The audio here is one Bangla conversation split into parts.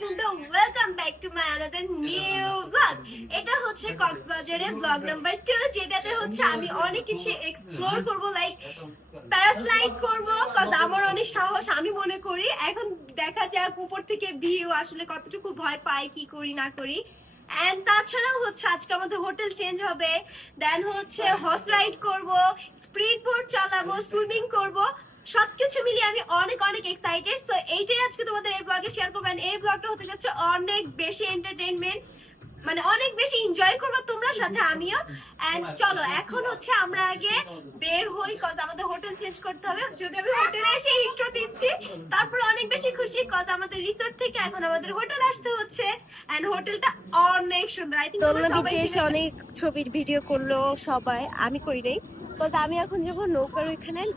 Brinda, welcome back to my another new blog. এটা হচ্ছে কক্সবাজারের ব্লগ নাম্বার 2, যেটাতে হচ্ছে আমি অনেক কিছু এক্সপ্লোর করব, লাইক প্যারাস্লাইড করব, কজ আমার অনেক সাহস আমি মনে করি। এখন দেখা যাক উপর থেকে ভিউ আসলে কতটুকু ভয় পাই, কি করি না করি। এন্ড তাছাড়াও হচ্ছে আজকে আমাদের হোটেল চেঞ্জ হবে, দেন হচ্ছে হর্স রাইড করব, স্পিড বোট চালাবো, সুইমিং করব, সবকিছু মিলিয়ে আমি অনেক অনেক এক্সাইটেড। সো এইটাই আজকে তোমাদের এই ব্লগে শেয়ার করবো। এই ব্লগটা হতে যাচ্ছে অনেক বেশি এন্টারটেইনমেন্ট, মানে অনেক বেশি এনজয় করবো তোমরা সাথে আমিও। এন্ড চলো এখন হচ্ছে আমরা আগে বের হই, কজ আমাদের হোটেল চেঞ্জ করতে হবে। যদি আমি হোটেলে এসে ইন্ট্রো দিচ্ছি, তারপরে অনেক বেশি খুশি, কজ আমাদের রিসোর্ট থেকে এখন আমাদের হোটেল আসতে হচ্ছে। এন্ড হোটেলটা অনেক সুন্দর। আই থিংক দোলনা বিচে এসে অনেক ছবির ভিডিও করলো সবাই, আমি করি নাই। আমি এখন যাবো নৌকার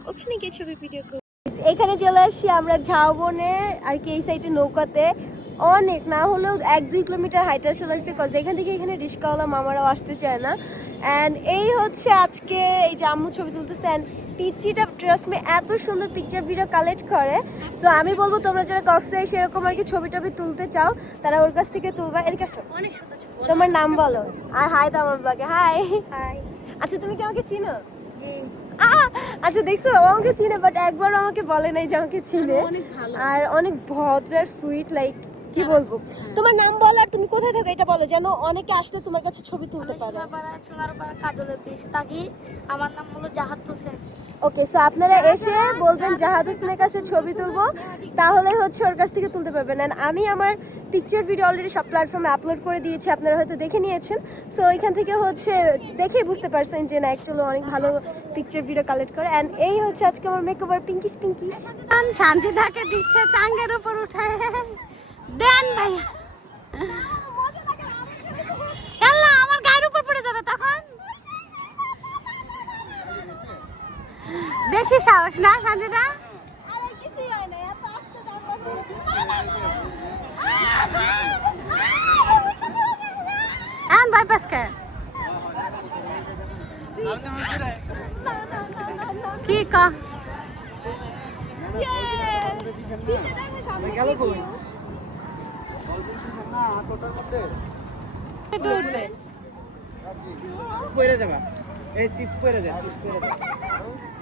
ওখানে গিয়ে ছবি ভিডিও করবো। এখানে চলে আসছি আমরা ঝাউবনে, আর কি এই সাইডে নৌকাতে অনেক না হলেও 1-2 কিলোমিটার হাইটা চলে আসছে, কজ এখান থেকে এখানে রিস্কাওয়ালা মামারাও আসতে চায় না। অ্যান্ড এই হচ্ছে আজকে এই যে আম্মু ছবি তুলতেছে। অ্যান্ড পিচিটা ট্রাস্ট মি এত সুন্দর পিকচার ভিডিও কালেক্ট করে। সো আমি বলবো তোমরা যারা কক্সবাজারে সেরকম আর কি ছবি টবি তুলতে চাও, তারা ওর কাছ থেকে তুলবা। এদিকে আসো, অনেক সুন্দর। তোমার নাম বলো আর হাই তো আমার ব্লগে হাই। হাই। আচ্ছা তুমি কি আমাকে চিনো? জি। আচ্ছা দেখছো ও আমাকে চিনে, বাট একবার আমাকে বলে নাই যে আমাকে চিনে। অনেক ভালো আর অনেক ভদ্র আর সুইট, লাইক কি বলবো। তোমার নাম বল আর তুমি কোথায় থাকো এটা বলো, যেন অনেকে আসলে তোমার কাছে ছবি তুলতে পারে। সোনারপাড়া কাজলের বেশি থাকি। আমার নাম হলো জাহাদ হোসেন। ওকে, সো আপনারা এসে বলবেন জাহাদ হোসেনের কাছে ছবি তুলবো, তাহলে হচ্ছে ওর কাছ থেকে তুলতে পারবেন। আর আমি আমার পিকচার ভিডিও অলরেডি সব প্ল্যাটফর্মে আপলোড করে দিয়েছি, আপনারা হয়তো দেখে নিয়েছেন। সো এখান থেকে হচ্ছে দেখেই বুঝতে পারছেন যে না অ্যাকচুয়ালি অনেক ভালো পিকচার ভিডিও কালেক্ট করে। অ্যান্ড এই হচ্ছে আজকে আমার মেকওভার পিঙ্কিশ। শান্তি থাকে দিচ্ছে চাঙ্গের উপর উঠায় দেন ভাইয়া। আল্লাহ আমার গায়ের উপর পড়ে যাবে তখন। বেশি সাহস না শান্তিদা। বাইপাস কে কি কা পড়ে যাবা, এই চিপ পড়ে যায়,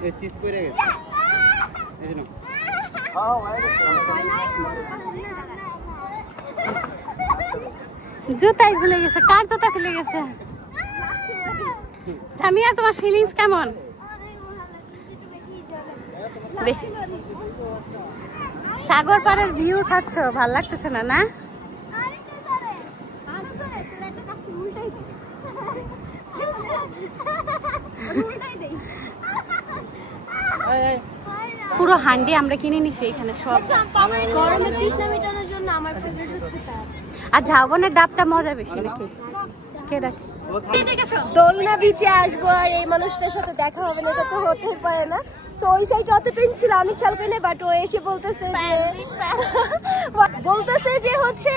এই চিপ পড়ে গেছে এই জন্য। জুতাই খুলে গেছে। কার জুতা খুলে গেছে? সামিয়া তোমার ফিলিংস কেমন? সাগর পাড়ের ভিউ খাচ্ছ, ভাল লাগতেছে না? না পুরো হান্ডি আমরা কিনে নিছি এখানে সব। গরমে তৃষ্ণা মেটানোর জন্য আমার ফেভারিট হচ্ছে তার। আর ঝাউবনের ডাবটা মজা বেশি নাকি? কে ডাকে? দোলনা বিচে আসবো আর এই মানুষটার সাথে দেখা হবে না, এটা তো হতেই পারে না। সো ওই সাইডে অত ট্রেন ছিল, আমি খেয়াল করি না, বাট ও এসে বলতেছে যে হচ্ছে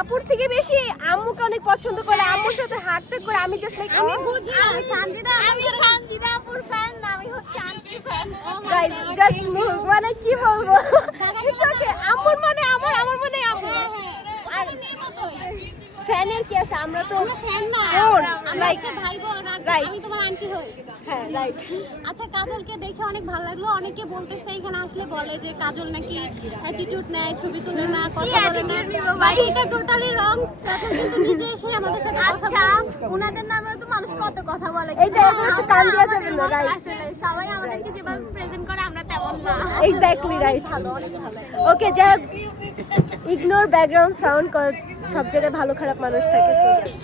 আপুর থেকে বেশি আম্মুকে অনেক পছন্দ করে, আম্মুর সাথে হাঁটতে করে। আমি জাস্ট লাইক আমি বুঝি আমি সানজিদা আপুর ফ্যান না, আমি হচ্ছে আন্টির ফ্যান। রাইট, জাস্ট মানে কি বলবো, ইটস ওকে। আম্মুর মানে আমার, আমার মানে আম্মু। আর ফ্যানের কি আছে, আমরা তো ফ্যান না, আমরা লাইক হচ্ছে ভাই বোন। রাইট, আমি তোমার আন্টি হই। হ্যাঁ রাইট। আচ্ছা কাজলকে দেখে অনেক ভালো লাগলো। অনেকে বলতেছে এখানে আসলে বলে যে কাজল নাকি অ্যাটিটিউড নেয়, ছবি তুলে না, কথা বলে না, বাট এটা টোটালি রং। কাজল কিন্তু নিজে এসে আমাদের সাথে আচ্ছা ওনাদের নামেও তো মানুষ কত কথা বলে, এইটা এখন একটু কান দিয়া যাবে না। রাইট, আসলে সবাই আমাদেরকে যেভাবে প্রেজেন্ট করে আমরা তেমন না। Exactly right. ভালো, অনেক ভালো। ওকে, যাই ইগনোর ব্যাকগ্রাউন্ড সাউন্ড, সব জায়গায় ভালো খারাপ মানুষ থাকে।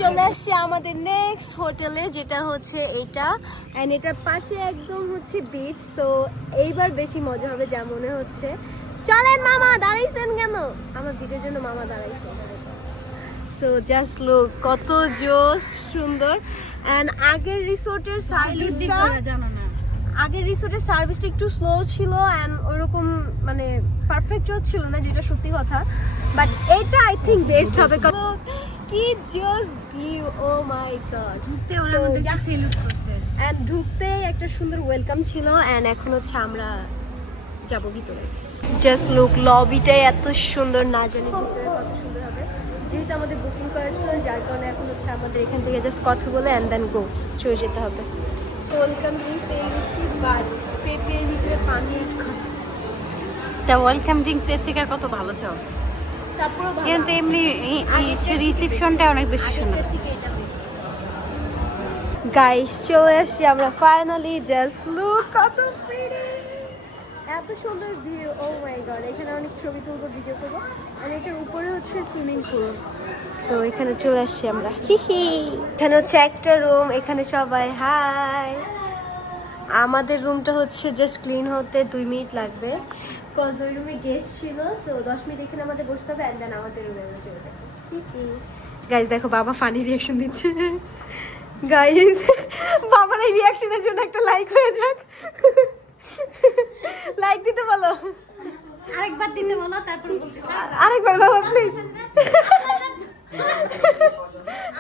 চলে আসছে আমাদের নেক্সট হোটেলে, যেটা হচ্ছে এটা। অ্যান্ড এটার পাশে একদম হচ্ছে বিচ। তো এইবার বেশি মজা হবে যা মনে হচ্ছে। চলেন মামা, দাঁড়াইছেন কেন? আমার ভিডিওর জন্য মামা দাঁড়াইছে। সো জাস্ট লুক, কত জোস সুন্দর। অ্যান্ড আগের রিসোর্টের সার্ভিসটা, আগের রিসোর্টের সার্ভিসটা একটু স্লো ছিল অ্যান্ড ওরকম মানে পারফেক্ট ছিল না, যেটা সত্যি কথা। বাট এটা আই থিঙ্ক বেস্ট হবে। কি জোস ভিউ, ও মাই গড। ঢুকতে ওরা আমাদেরকে সেলুট করছে। অ্যান্ড ঢুকতেই একটা সুন্দর ওয়েলকাম ছিল। অ্যান্ড এখন হচ্ছে আমরা যাবো ভিতরে। জাস্ট লুক, লবিটাই এত সুন্দর, না জানি ভিতরে কত সুন্দর হবে। যেহেতু আমাদের বুকিং করা ছিল, যার কারণে এখন হচ্ছে আমাদের এখান থেকে জাস্ট কথা বলে অ্যান্ড দেন গো চলে যেতে হবে। ওয়েলকাম ড্রিঙ্ক পেয়ে গেছি, বাট পেটের ভিতরে পানি তা ওয়েলকাম ড্রিঙ্কস এর থেকে আর কত ভালো চাও, তারপরেও ভালো। কিন্তু এমনি রিসেপশনটা অনেক বেশি সুন্দর। গাইস চলে আসছি আমরা ফাইনালি, জাস্ট লুক কত প্রিটি, এত সুন্দর ভিউ, ও মাই গড। এখানে অনেক ছবি তুলবো, ভিডিও করবো, আর এটার উপরে হচ্ছে সুইমিং পুল। সো এখানে চলে আসছি আমরা, হিহি। এখানে হচ্ছে একটা রুম, এখানে সবাই হাই। আমাদের রুমটা হচ্ছে জাস্ট ক্লিন হতে 2 মিনিট লাগবে, কজ ওই রুমে গেস্ট ছিল। সো 10 মিনিট এখানে আমাদের বসতে হবে, অ্যান্ড দেন আমাদের রুমে আমরা চলে যাবো। গাইস দেখো বাবা ফানি রিয়াকশন দিচ্ছে। গাইস বাবার এই রিয়াকশনের জন্য একটা লাইক হয়ে যাক, লাইক দিতে বলো, আরেকবার দিতে বলো, তারপর বলতে আরেকবার বাবা প্লিজ।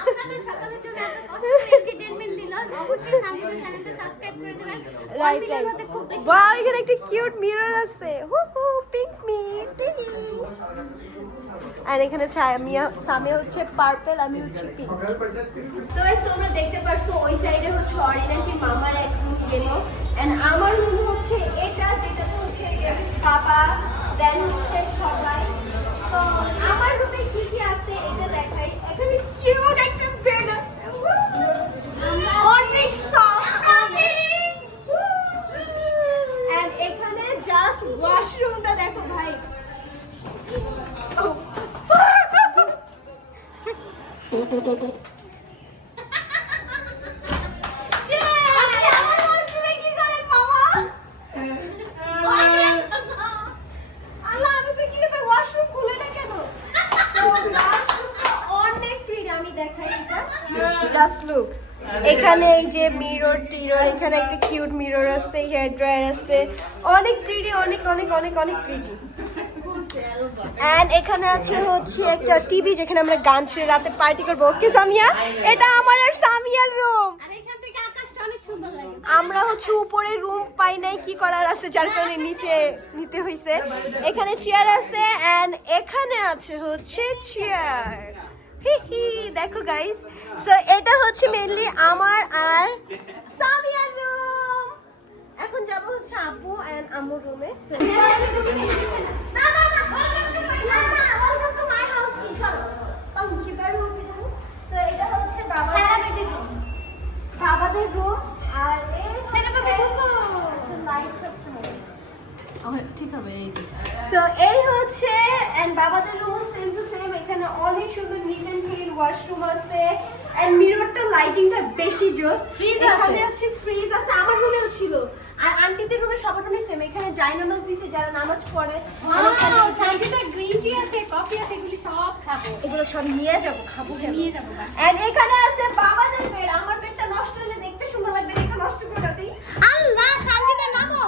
আপনাদের সকালের জন্য এত কষ্ট করে এন্টারটেইনমেন্ট দিলাম, অবশ্যই সামনের চ্যানেলটা সাবস্ক্রাইব করে দিবেন। রাইট রাইট, ওয়াও এখানে একটা কিউট মিরর আছে, হু হু পিঙ্ক মি টিহি। আর এখানে সামিয়া হচ্ছে পার্পল, আমি হচ্ছে পিঙ্ক। তো গাইস তোমরা দেখতে পারছো ওই সাইডে হচ্ছে অরিজিনাল মামার এক রুম গেল, এন্ড আমার রুম হচ্ছে এটা, যেটাতে হচ্ছে বাবা দেন হচ্ছে সবাই। তো আমার রুমে কি কি আছে এটা দেখাই। এখানে কিউট একটা বেড আছে, অনেক সফট আছে, এন্ড এখানে জাস্ট ওয়াশরুমটা দেখো ভাই। জাস্ট লুক, এখানে এই যে মিরর টিরর, এখানে একটা কিউট মিরর আছে, হেয়ার ড্রায়ার আছে, অনেক প্রিটি, অনেক অনেক অনেক অনেক প্রিটি। এন্ড এখানে আছে হচ্ছে একটা টিভি, যেখানে আমরা গান ছেড়ে রাতে পার্টি করবো। ওকে সামিয়া, এটা আমার আর সামিয়ার রুম। আর এখান থেকে আকাশটা অনেক সুন্দর লাগে। আমরা হচ্ছে উপরে রুম পাই নাই, কি করার আছে, যার কারণে নিচে নিতে হয়েছে। এখানে চেয়ার আছে, এন্ড এখানে আছে হচ্ছে চেয়ার, হিহি। দেখো গাইস, সো এটা হচ্ছে মেইনলি আমার আর সামিয়ার রুম। এখন যাব হচ্ছে আপু এন্ড আম্মুর রুমে। এটা হচ্ছে বাবাদের রুম, আর ঠিক হবে এই যে। সো এই হচ্ছে এন্ড বাবাদের রুম সেম টু সেম। এখানে অনেক সুন্দর নিট এন্ড ক্লিন ওয়াশরুম আছে, এন্ড মিররটা লাইটিংটা বেশি জোস। ফ্রিজ এখানে আছে, হচ্ছে ফ্রিজ আছে, আমার রুমেও ছিল। আর আন্টিদের রুমে সবার রুমে সেম, এখানে জায়নামাজ দিছে যারা নামাজ পড়ে। ওয়াও, শান্তিতে গ্রিন টি আছে, কফি আছে, এগুলি সব খাবো। এগুলো সব নিয়ে যাবো, খাবো নিয়ে যাবো না। এন্ড এখানে আছে বাবাদের বেড। আমার বেডটা নষ্ট হলে দেখতে সুন্দর লাগবে, এটা নষ্ট করে দিই। আল্লাহ, শান্তিতে নামো।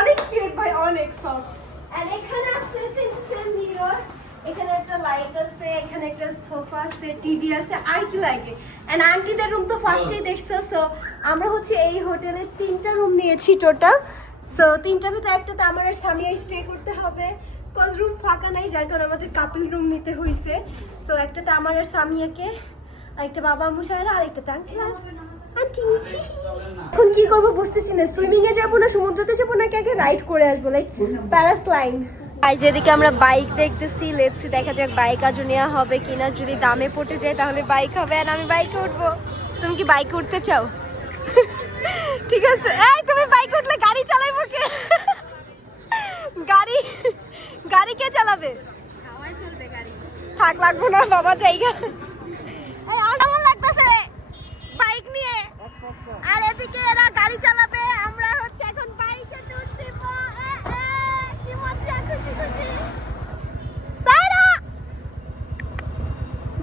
অনেক কিউট ভাই, অনেক সফট। এন্ড এখানে আছে সেম মিরর, এখানে একটা লাইট আছে, এখানে একটা সোফা আছে, টিভি আছে, আর কি লাগে। এন্ড আন্টিদের রুম তো ফার্স্টেই দেখছো। সো আমরা হচ্ছে এই হোটেলে 3টা রুম নিয়েছি টোটাল। সো 3টার ভিতরে একটাতে আমার আর সামিয়ার স্টে করতে হবে, কজ রুম ফাঁকা নাই, যার কারণে আমাদের কাপল রুম নিতে হয়েছে। সো একটাতে আমার আর সামিয়াকে, আরেকটা বাবা আম্মু সাহেরা, আরেকটাতে আঙ্কেল আন্টি। এখন কি করবো বুঝতেছি না, সুইমিং এ যাবো না সমুদ্রতে যাবো নাকি আগে রাইড করে আসবো, লাইক প্যারাস্লাইড। আর যেদিকে আমরা বাইক দেখতেছি, লেটস সি দেখা যাক বাইক আজও নেওয়া হবে কিনা। যদি দামে পড়ে যায় তাহলে বাইক হবে, আর আমি বাইকে উঠবো। তুমি কি বাইকে উঠতে চাও? ঠিক আছে, এই তুমি বাইকে উঠলে গাড়ি চালাইবো কে? গাড়ি কে চালাবে? থাক লাগবো না বাবা, জায়গা আমার লাগতেছে বাইক নিয়ে। আর এদিকে এরা গাড়ি চালাবে, আমরা হচ্ছে এখন বাইকে উঠছি। কি মজা, খুশি খুশি।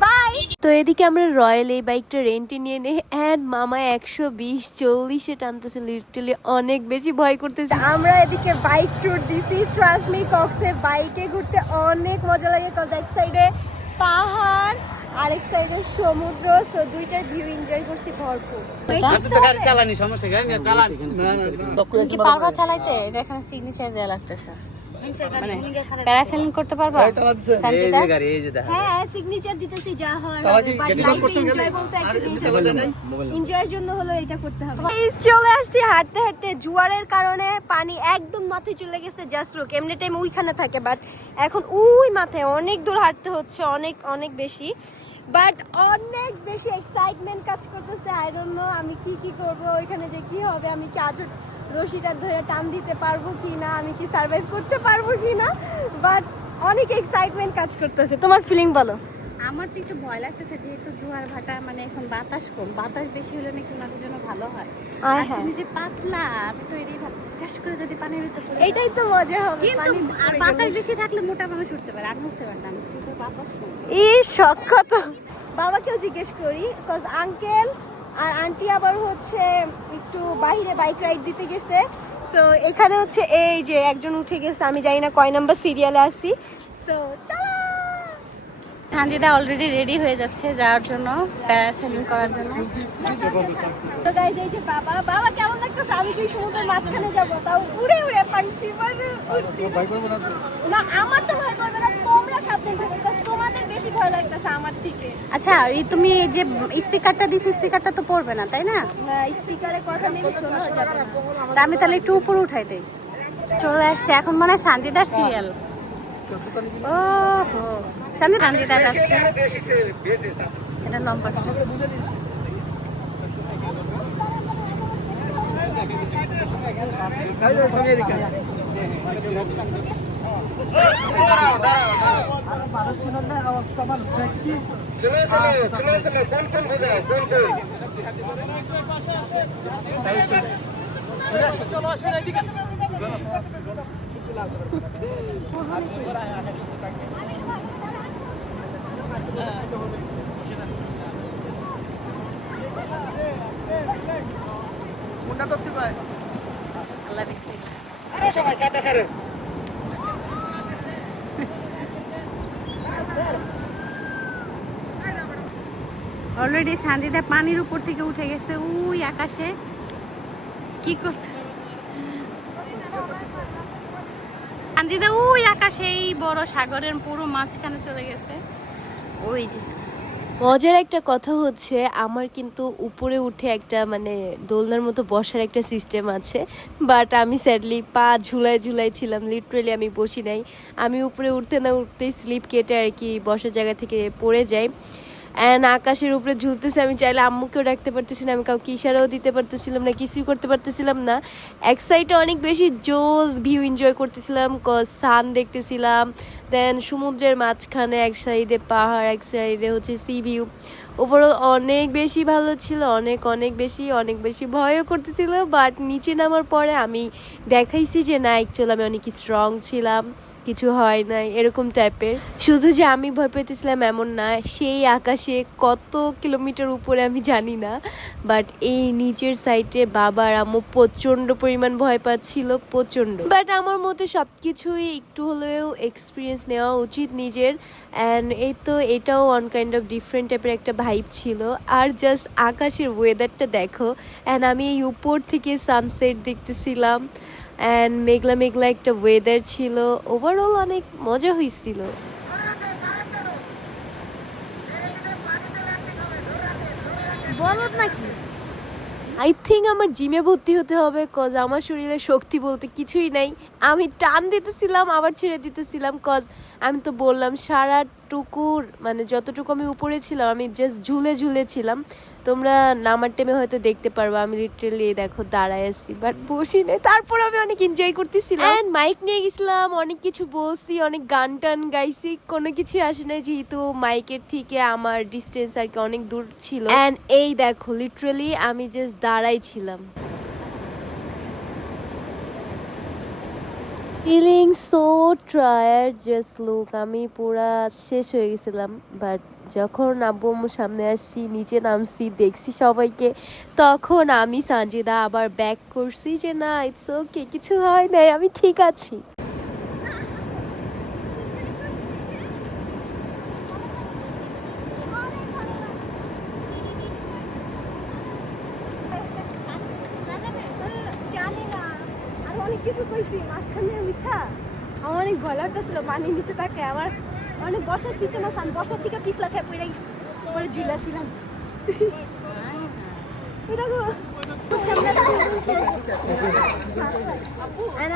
বাই। তো এদিকে আমরা রয়্যাল এই বাইকটা রেন্টে নিয়ে নেই, এন্ড মামা 120-40-এ টানতেছে, লিটারালি অনেক বেশি ভয় করতেছে। আমরা এদিকে বাইক ট্যুর দিছি, ট্রাস্ট মি কক্সে বাইকে ঘুরতে অনেক মজা লাগে, কজ এক সাইডে পাহাড় আরেক সাইডে সমুদ্র। সো দুইটার ভিউ এনজয় করছি ভরপুর। আপনি তো গাড়ি চালানি, সমস্যা গাড়ি নিয়ে চালানি। তুমি কি পারবা চালাইতে? এটা এখানে সিগনেচার দেয়া লাগতেছে। প্যারাসেলিং করতে পারবা এই সানজিদা? যে গাড়ি, এই যে দেখা হ্যাঁ সিগনেচার দিতেছি যা হয় তাহলে কি বাট গেটিং লাইফে করছেন গেলে? এনজয় বলতে একটা জিনিস তাহলে আছে নাই? এনজয়ের জন্য হলো এটা করতে হবে চলে আসছি হাঁটতে হাঁটতে জোয়ারের কারণে পানি একদম মাথায় চলে গেছে জাস্ট লোক এমনি টাইম ওইখানে থাকে বাট এখন ওই মাথায় অনেক দূর হাঁটতে হচ্ছে অনেক অনেক বেশি বাট অনেক বেশি এক্সাইটমেন্ট কাজ করতেছে আই ডোন্ট নো আমি কি করব ওইখানে যে কি হবে আমি কি আজ রশিটা ধরে টান দিতে পারবো কি না আমি কি সার্ভাইভ করতে পারবো কি না বাট অনেক এক্সাইটমেন্ট কাজ করতেছে তোমার ফিলিং বলো আমার তো একটু ভয় লাগতেছে যেহেতু জোয়ার ভাটা মানে এখন বাতাস কম বাতাস বেশি হলে নাকি ওনাদের জন্য ভালো হয় আয় আর হ্যাঁ। তুমি যে পাতলা আমি তো এটাই ভাবছি চাষ করে যদি পানির ভিতরে পড়ে যাই। এইটাই তো মজা হবে কিন্তু পানি আর বাতাস বেশি থাকলে মোটা মানুষ উঠতে পারে আমি উঠতে পারতাম কিন্তু বাতাস কম শখ তো বাবাকেও জিজ্ঞেস করি কজ আঙ্কেল আর আন্টি আবার হচ্ছে একটু বাইরে বাইক রাইড দিতে গেছে সো এখানে হচ্ছে এই যে একজন উঠে গেছে আমি জানি না কয় নাম্বার সিরিয়ালে আসছি সো চলো সানজিদা অলরেডি রেডি হয়ে যাচ্ছে যাওয়ার জন্য প্যারাসেলিং করার জন্য তো গাইজ এই যে বাবা বাবা কেমন লাগতেছে আমি যে সমুদ্রের মাঝখানে যাবো তাও উড়ে উড়ে পাখি মানে না আমার তো ভয় করবে না তোমরা সাবধান থাকো বিকজ তোমাদের বেশি ভয় লাগতেছে আমার থেকে আচ্ছা এই তুমি যে স্পিকারটা দিছো স্পিকারটা তো পড়বে না তাই না স্পিকারে কথা মেবি শোনা যাবে না তা আমি তাহলে একটু উপরে উঠাই দেই চলে আসছে এখন মনে হয় সানজিদার সিরিয়াল ও হো সানজিদা যাচ্ছে এটা নম্বর আল্লাহ বিসমিল্লাহ অলরেডি সানজিদা পানির উপর থেকে উঠে গেছে ওই আকাশে কি করতে সানজিদা ওই আকাশে এই বড় সাগরের পুরো মাঝখানে চলে গেছে ওই যে মজার একটা কথা হচ্ছে আমার কিন্তু উপরে উঠে একটা মানে দোলনার মতো বসার একটা সিস্টেম আছে বাট আমি স্যাডলি পা ঝুলাই ছিলাম লিটারেলি আমি বসি নাই আমি উপরে উঠতে না উঠতেই স্লিপ কেটে আর কি বসার জায়গা থেকে পড়ে যাই অ্যান্ড আকাশের উপরে ঝুলতেছে আমি চাইলে আম্মুকেও ডাকতে পারতেছি না আমি কাউকে ইশারাও দিতে পারতেছিলাম না কিছুই করতে পারতেছিলাম না এক সাইডে অনেক বেশি জোস ভিউ এনজয় করতেছিলাম কজ সান দেখতেছিলাম দেন সমুদ্রের মাঝখানে এক সাইডে পাহাড় এক সাইডে হচ্ছে সি ভিউ ওভারঅল অনেক বেশি ভালো ছিল অনেক বেশি ভয়ও করতেছিল বাট নিচে নামার পরে আমি দেখাইছি যে না অ্যাকচুয়ালি আমি অনেক স্ট্রং ছিলাম কিছু হয় নাই এরকম টাইপের শুধু যে আমি ভয় পেতেছিলাম এমন না সেই আকাশে কত কিলোমিটার উপরে আমি জানি না বাট এই নিচের সাইডে বাবা আর আম্মু প্রচণ্ড পরিমাণ ভয় পাচ্ছিল প্রচণ্ড বাট আমার মতে সব কিছুই একটু হলেও এক্সপিরিয়েন্স নেওয়া উচিত নিজের অ্যান্ড এই তো এটাও অন কাইন্ড অফ ডিফারেন্ট টাইপের একটা ভাইব ছিল আর জাস্ট আকাশের ওয়েদারটা দেখো অ্যান্ড আমি এই উপর থেকে সানসেট দেখতেছিলাম অ্যান্ড মেঘলা একটা ওয়েদার ছিল ওভারঅল অনেক মজা হয়েছিল বলদ নাকি আই থিঙ্ক আমার জিমে ভর্তি হতে হবে কজ আমার শরীরে শক্তি বলতে কিছুই নাই আমি টান দিতেছিলাম আবার ছেড়ে দিতেছিলাম কজ আমি তো বললাম সারাটুকুর মানে যতটুকু আমি উপরে ছিলাম আমি জাস্ট ঝুলে ছিলাম তোমরা নামার টাইমে হয়তো দেখতে পারবো আমি লিটারালি দেখো দাঁড়ায় আসছি বাট বসি নেই তারপর আমি অনেক এনজয় করতেছিলাম অ্যান্ড মাইক নিয়ে গেছিলাম অনেক কিছু বলছি অনেক গান টান গাইছি কোনো কিছু আসে না যেহেতু মাইকের থেকে আমার ডিস্টেন্স আর কি অনেক দূর ছিল অ্যান্ড এই দেখো লিটারালি আমি জাস্ট দাঁড়াই ছিলাম feeling so tired just look আমি পুরা শেষ হয়ে গেছিলাম বাট যখন আব্বু আম্মুর সামনে আসছি নিচে নামছি দেখছি সবাইকে তখন আমি সানজিদা আবার ব্যাক করছি যে না ইটস ওকে কিছু হয় নাই আমি ঠিক আছি জানি না আর অনেক কিছু কইছি মাঝখানে উঠা আমার অনেক ভয় লাগতেছিল পানির নিচে থাকে আমার মানে বসার সিস্টেম আছে আমি বসার থেকে পিছলা খেয়ে পড়ে গেছি পরে ঝুলাছিলাম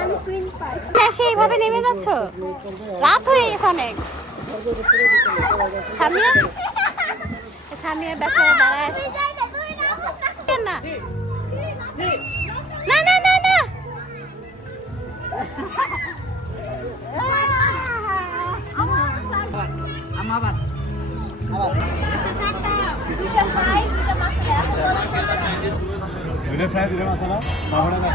আমি সুইং পাই এসে এইভাবে নেমে যাচ্ছ রাত হয়ে গেছে অনেক সামিয়া সামিয়া ব্যথা দাঁড়ায় না না না না না আবার দুইটা ফ্রাই দুইটা মশলা দুটো ফ্রাই দুটো মশলা বাবুরা দাও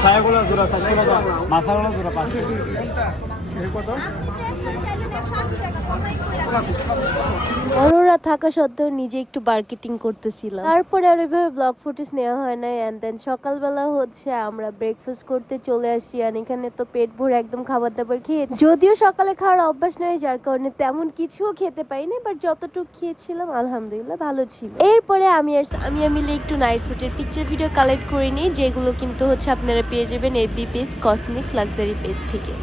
ফ্রাইগুলো জোড়া 700 টাকা মশলাগুলো জোড়া 500 কত অরোরা থাকা সত্ত্বেও নিজে একটু মার্কেটিং করতেছিলাম তারপরে আর ওইভাবে ব্লগ ফুটেজ নেওয়া হয় না এন্ড দেন সকালবেলা হচ্ছে আমরা ব্রেকফাস্ট করতে চলে আসি আর এখানে তো পেট ভরে একদম খাবার দাবার খেয়েছি যদিও সকালে খাওয়ার অভ্যাস নাই যার কারণে তেমন কিছুও খেতে পাইনি বাট যতটুকু খেয়েছিলাম আলহামদুলিল্লাহ ভালো ছিল এরপরে আমি মিলে একটু নাইট স্যুটের পিকচার ভিডিও কালেক্ট করে নিই যেগুলো কিন্তু হচ্ছে আপনারা পেয়ে যাবেন এফবি পেজ কসমিক্স লাক্সারি পেজ থেকে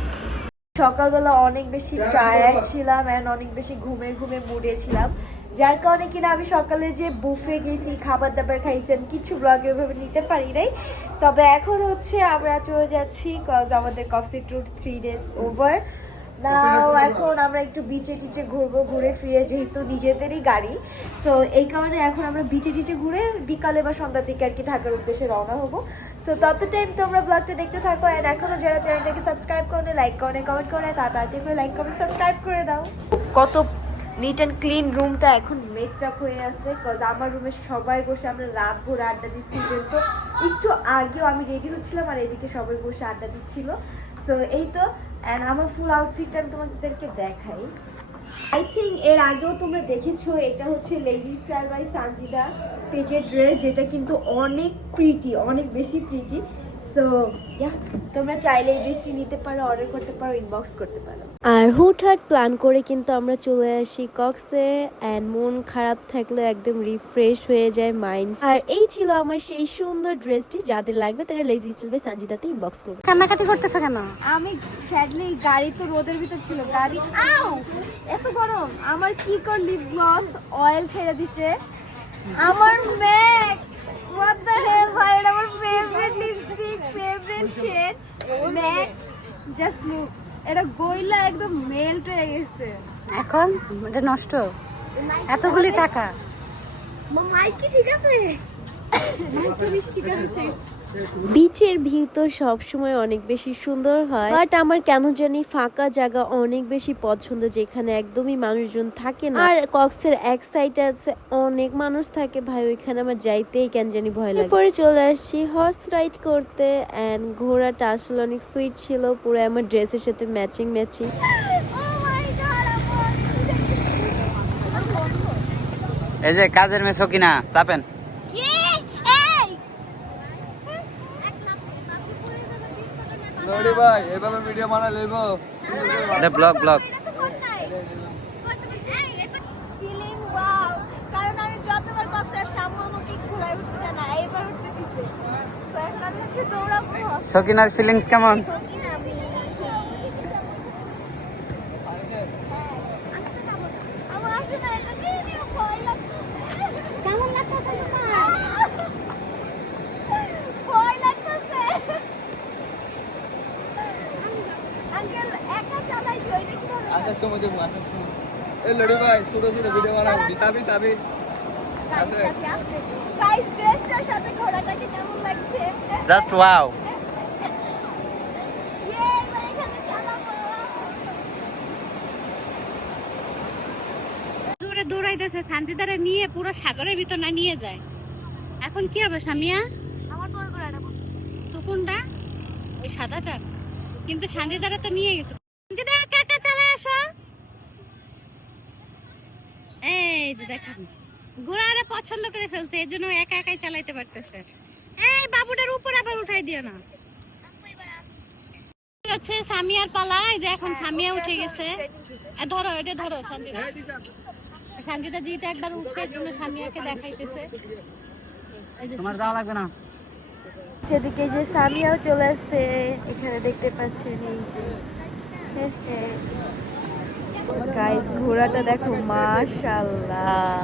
সকালবেলা অনেক বেশি টায়ার্ড ছিলাম এন্ড অনেক বেশি ঘুমে মুডে ছিলাম যার কারণে কিনা আমি সকালে যে বুফে গেছি খাবার দাবার খাইছেন কিছু ব্লগে ওইভাবে নিতে পারি নাই তবে এখন হচ্ছে আমরা চলে যাচ্ছি কজ আমাদের কফি ট্যুর 3 days ওভার নাও এখন আমরা একটু বিচে টিচে ঘুরবো ঘুরে ফিরে যেহেতু নিজেদেরই গাড়ি তো এই কারণে এখন আমরা বিচে টিচে ঘুরে বিকালে বা সন্ধ্যার দিকে আর কি ঢাকার উদ্দেশ্যে রওনা হবো সো তত টাইম তোমরা ব্লগটা দেখতে থাকো এন্ড এখনো যারা চ্যানেলটাকে সাবস্ক্রাইব করে লাইক করে কমেন্ট করে তাড়াতাড়ি করে লাইক কমেন্ট সাবস্ক্রাইব করে দাও কত নিট অ্যান্ড ক্লিন রুমটা এখন মেসড আপ হয়ে আছে কজ আমার রুমে সবাই বসে আমরা রাত ভোর আড্ডা দিচ্ছি তো একটু আগেও আমি রেডি হচ্ছিলাম আর এদিকে সবাই বসে আড্ডা দিচ্ছিল সো এই তো এন্ড আমার ফুল আউটফিটটা আমি তোমাদেরকে দেখাই আই থিঙ্ক এর আগেও তোমরা দেখেছো এটা হচ্ছে লেডি স্টাইল বাই সানজিদা পেজের ড্রেস যেটা কিন্তু অনেক প্রিটি অনেক বেশি প্রিটি সো ইয়া তোমরা চাইলে এই ড্রেসটি নিতে পারো অর্ডার করতে পারো ইনবক্স করতে পারো আর হুটহাট প্ল্যান করে কিন্তু আমরা চলে আসি কক্সে এন্ড মন খারাপ থাকলে একদম রিফ্রেশ হয়ে যায় মাইন্ড আর এই ছিল আমার সেই সুন্দর ড্রেসটি যাদের লাগবে তারা লেডি স্টাইল বাই সানজিদাতে ইনবক্স করবে কান্নাকাটি করতেছো কেন আমি স্যাডলি গাড়ি তো রোদের ভিতর ছিল গাড়ি আউ এত গরম আমার কি কর লিপ গ্লস অয়েল ছেড়ে দিছে আমার ম্যাক হোয়াট দ্য হেল ভাই এটা আমার favourite lipstick favourite shade MAC just look এটা গইলা একদম মেল্ট হয়ে গেছে এখন এটা নষ্ট এতগুলি টাকা মাইকি ঠিক আছে বিচের ভিউ তো সবসময় অনেক বেশি সুন্দর হয় বাট আমার কেন জানি ফাঁকা জায়গা অনেক বেশি পছন্দ যেখানে একদমই মানুষজন থাকে না আর কক্সের এক সাইডে আছে অনেক মানুষ থাকে ভাই ওইখানে আমার যাইতেই কেন জানি ভয় লাগে পরে চলে আসছি হর্স রাইড করতে এন্ড ঘোড়াটা আসলে অনেক সুইট ছিল পুরো আমার ড্রেসের সাথে ম্যাচিং এই যে কাজের মেয়ে সকিনা চাপেন লড়ি ভাই এভাবে ভিডিও বানাই লইব এটা ব্লগ ফিলিং ওয়াও কারণ আমি যতবার কক্সের সামনে আমাকে ঘুরাই উঠতে না এবার উঠতে দিছে তো এখন আমি হচ্ছে দৌড়াবো সকিনার ফিলিংস কেমন আমার আসলে না এটা নিয়ে নিয়ে ভয় লাগছে কেমন লাগতেছে তোমার ভয় লাগতেছে আঙ্কেল একা চালাই জয়েন করুন আসার সময় দেবো আসার সময় এই লড়ি ভাই ছোট ভিডিও বানাবো সাবি আছে গাইস ড্রেসটার সাথে ঘোড়াটাকে কেমন লাগছে জাস্ট ওয়াও ইয়ে এবার এখানে চালাবো দৌড়াইতেছে শান্তিদারে নিয়ে পুরো সাগরের ভিতর না নিয়ে যায় এখন কি হবে সামিয়া আমার তোর ঘোড়াটা তো কোনটা ওই সাদাটা কিন্তু শান্তিদারে তো নিয়ে গেছে শান্তিদা একা একা চলে আসো এই যে দেখেন ঘোড়ারে পছন্দ করে ফেলছে এই জন্য একা একাই চালাইতে পারতেছে এই বাবুটার উপর আবার উঠাই দিও না হচ্ছে সামিয়ার পালা এই যে এখন সামিয়া উঠে গেছে ধরো এটা ধরো শান্তিদা জিতে একবার উঠছে এর জন্য সামিয়াকে দেখাইতেছে এই যে তোমার যাওয়া লাগবে না সেদিকে যে সামিয়াও চলে আসছে, এখানে দেখতে পাচ্ছেন এই যে গাইস ঘোড়াটা দেখো মাশাআল্লাহ।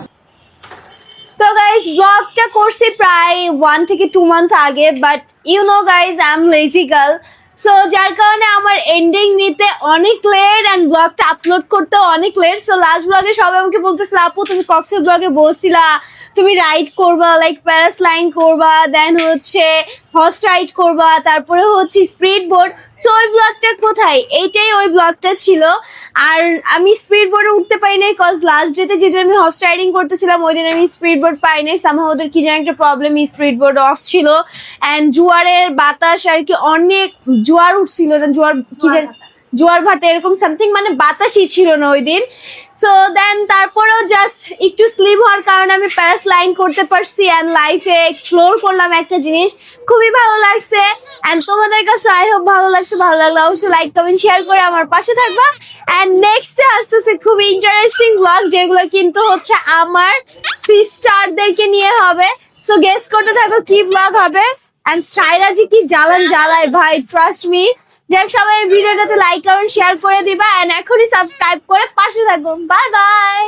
তো গাইস ব্লগটা করছি প্রায় 1 থেকে 2 মান্থ আগে, but you know guys I am lazy girl, so যার কারণে আমার এন্ডিং নিতে অনেক লেট এন্ড ব্লগটা আপলোড করতে অনেক লেট। সো লাস্ট ব্লগে সবাই আমাকে বলতেছিল আপু তুমি কক্সেস ব্লগে বলছিলা তুমি রাইড করবা, লাইক প্যারাস্লাইডিং করবা, দেন হচ্ছে হর্স রাইড করবা, তারপরে হচ্ছে স্পিড বোর্ড। সো ওই ব্লগটা কোথায়? এইটাই ওই ব্লগটা ছিল। আর আমি স্পিড বোর্ডে উঠতে পারি নাই, কজ লাস্ট ডেতে যেদিন আমি হর্স রাইডিং করতেছিলাম ওই দিন আমি স্পিড বোর্ড পাই নাই। সামহাও ওদের কি যেন একটা প্রবলেম, স্পিড বোর্ড অফ ছিল অ্যান্ড জোয়ারের বাতাস আর কি, অনেক জোয়ার উঠছিল, জোয়ার কি যেন জোয়ার ভাটা এরকম সামথিং, মানে বাতাসই ছিল না ওই দিন। সো দেন তারপরেও জাস্ট একটু স্লিপ হওয়ার কারণে আমি প্যারাস্লাইডিং করতে পারছি অ্যান্ড লাইফে এক্সপ্লোর করলাম একটা জিনিস, খুবই ভালো লাগছে। অ্যান্ড তোমাদের কাছে আই হোপ ভালো লাগছে, ভালো লাগলে অবশ্যই লাইক কমেন্ট শেয়ার করে আমার পাশে থাকবা। অ্যান্ড নেক্সটে আসতেছে খুবই ইন্টারেস্টিং ব্লগ, যেগুলো কিন্তু হচ্ছে আমার সিস্টারদেরকে নিয়ে হবে। সো গেস করতে থাকো কি ব্লগ হবে। অ্যান্ড সাইরা জি কি জ্বালায় ভাই, ট্রাস্ট মি। যাক সবাই ভিডিওটাতে লাইক কমেন্ট শেয়ার করে দিবা, এন্ড এখনই সাবস্ক্রাইব করে পাশে থাকো। Bye bye.